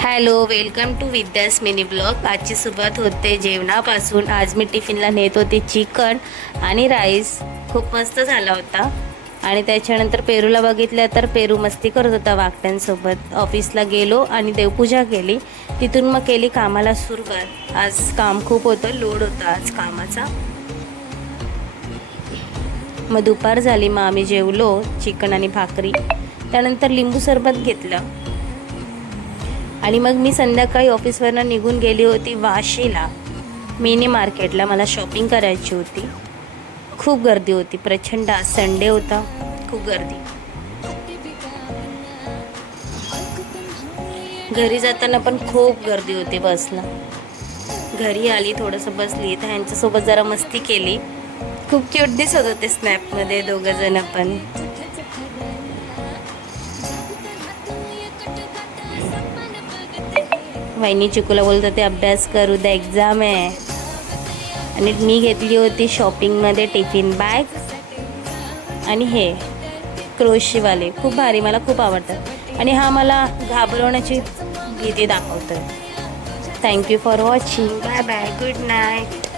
Hello, welcome to Vidya's mini blog. आजची सुरुवात होते जेवणापासून. आज मी टिफिनला नेत होते चिकन आणि राईस. खूप मस्त झाला होता. आणि त्याच्यानंतर पेरूला बघितलं तर पेरू मस्ती करत होता वाकट्यांसोबत. ऑफिसला गेलो आणि देवपूजा केली. तिथून मग केली कामाला सुरुवात. आज काम खूप होतं, लोड होता आज कामाचा. मग दुपार झाली, मग आम्ही जेवलो चिकन आणि भाकरी. त्यानंतर लिंबू सरबत घेतलं आणि मग मी संध्याकाळी ऑफिसवरनं निघून गेली होती वाशीला, मिनी मार्केटला. मला शॉपिंग करायची होती. खूप गर्दी होती प्रचंड. आज संडे होता, खूप गर्दी. घरी जाताना पण खूप गर्दी होती बसला. घरी आली, थोडंसं बसली तर ह्यांच्यासोबत जरा मस्ती केली. खूप क्यूट दिसत होते स्नॅपमध्ये दोघं जण पण. वहिनी चिकूला बोलत होते अभ्यास करू द्या, एक्झाम आहे. आणि मी घेतली होती शॉपिंगमध्ये टिफिन बॅग आणि हे क्रोशीवाले. खूप भारी, मला खूप आवडतात. आणि हा मला घाबरवण्याची भीती दाखवतोय. Thank you for watching. Bye bye, good night.